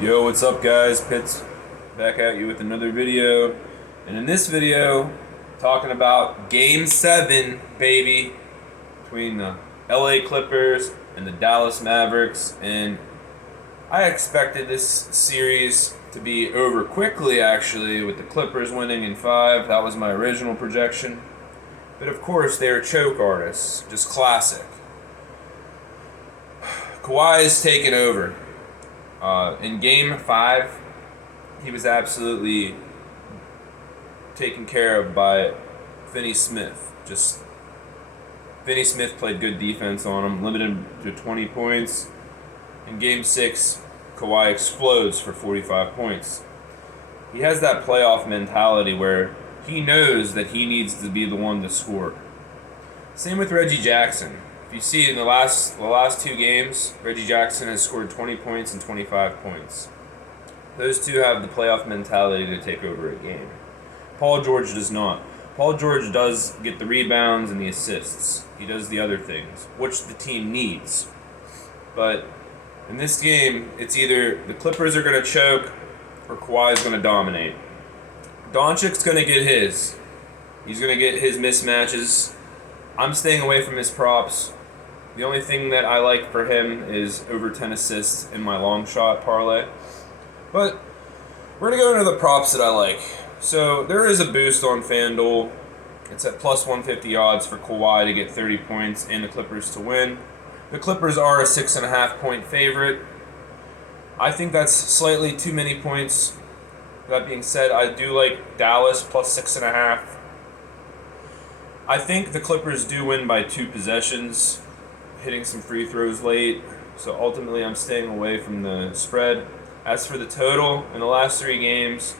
Yo, what's up guys? Pitts back at you with another video. And in this video, talking about Game 7, baby, between the LA Clippers and the Dallas Mavericks. And I expected this series to be over quickly, actually, with the Clippers winning in 5. That was my original projection. But of course, they are choke artists. Just classic. Kawhi is taking over. In Game 5, he was absolutely taken care of by Finney Smith. Finney Smith played good defense on him, limited him to 20 points. In Game 6, Kawhi explodes for 45 points. He has that playoff mentality where he knows that he needs to be the one to score. Same with Reggie Jackson. If you see in the last 2 games, Reggie Jackson has scored 20 points and 25 points. Those two have the playoff mentality to take over a game. Paul George does not. Paul George does get the rebounds and the assists. He does the other things, which the team needs. But in this game, it's either the Clippers are going to choke or Kawhi is going to dominate. Doncic's going to get his. He's going to get his mismatches. I'm staying away from his props. The only thing that I like for him is over 10 assists in my long shot parlay. But we're going to go into the props that I like. So there is a boost on FanDuel. It's at plus 150 odds for Kawhi to get 30 points and the Clippers to win. The Clippers are a 6.5 point favorite. I think that's slightly too many points. That being said, I do like Dallas plus 6.5. I think the Clippers do win by 2 possessions, hitting some free throws late. So ultimately, I'm staying away from the spread. As for the total, in the last 3 games,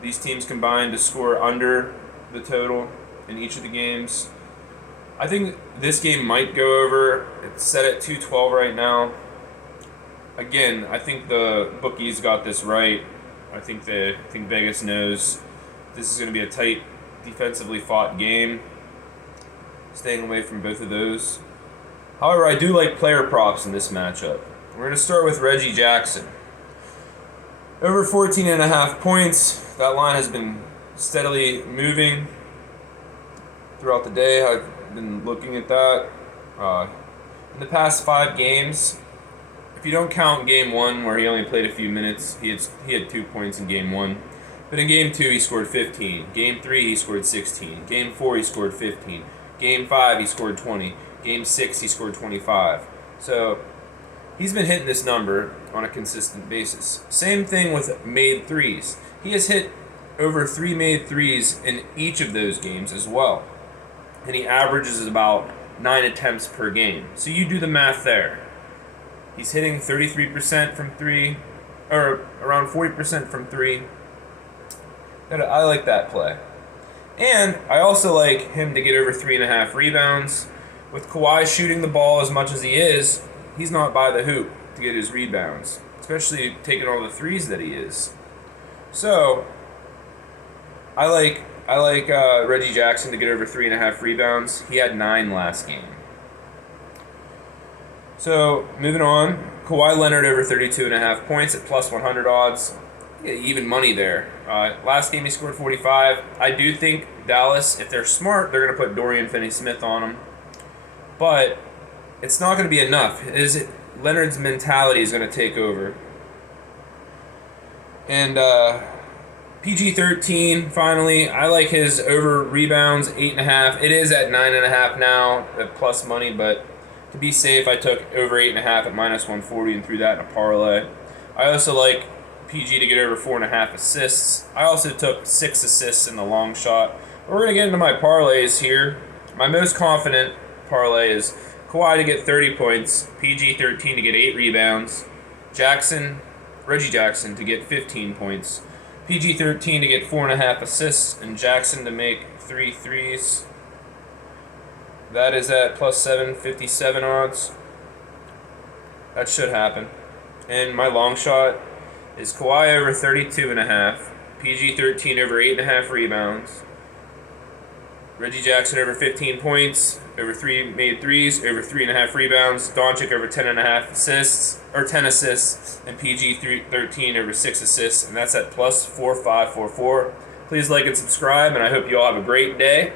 these teams combined to score under the total in each of the games. I think this game might go over. It's set at 212 right now. Again, I think the bookies got this right. I think Vegas knows this is going to be a tight, defensively fought game. Staying away from both of those. However, I do like player props in this matchup. We're going to start with Reggie Jackson. Over 14.5 points. That line has been steadily moving throughout the day. I've been looking at that. In the past 5 games, if you don't count Game 1 where he only played a few minutes, he had 2 points in Game 1. But in Game 2, he scored 15. Game 3, he scored 16. Game 4, he scored 15. Game 5, he scored 20. Game 6, he scored 25. So he's been hitting this number on a consistent basis. Same thing with made threes. He has hit over 3 made threes in each of those games as well. And he averages about 9 attempts per game. So you do the math there. He's hitting 33% from 3, or around 40% from 3. I like that play. And I also like him to get over 3.5 rebounds. With Kawhi shooting the ball as much as he is, he's not by the hoop to get his rebounds, especially taking all the threes that he is. So I like Reggie Jackson to get over 3.5 rebounds. He had 9 last game. So moving on, Kawhi Leonard over 32.5 points at plus 100 odds. Yeah, even money there. Last game he scored 45. I do think Dallas, if they're smart, they're going to put Dorian Finney-Smith on him. But it's not going to be enough. Leonard's mentality is going to take over. And PG-13, finally, I like his over rebounds, 8.5. It is at 9.5 now at plus money, but to be safe, I took over 8.5 at minus 140 and threw that in a parlay. I also like PG to get over 4.5 assists. I also took 6 assists in the long shot. We're going to get into my parlays here. My most confident parlay is Kawhi to get 30 points, PG-13 to get 8 rebounds, Reggie Jackson to get 15 points, PG-13 to get 4.5 assists, and Jackson to make 3 threes. That is at plus 757 odds. That should happen. And my long shot is Kawhi over 32.5, PG-13 over 8.5 rebounds, Reggie Jackson over 15 points, over 3 made threes, over 3.5 rebounds. Doncic over 10.5 assists, or 10 assists, and PG 13 over 6 assists, and that's at plus 4544. Please like and subscribe, and I hope you all have a great day.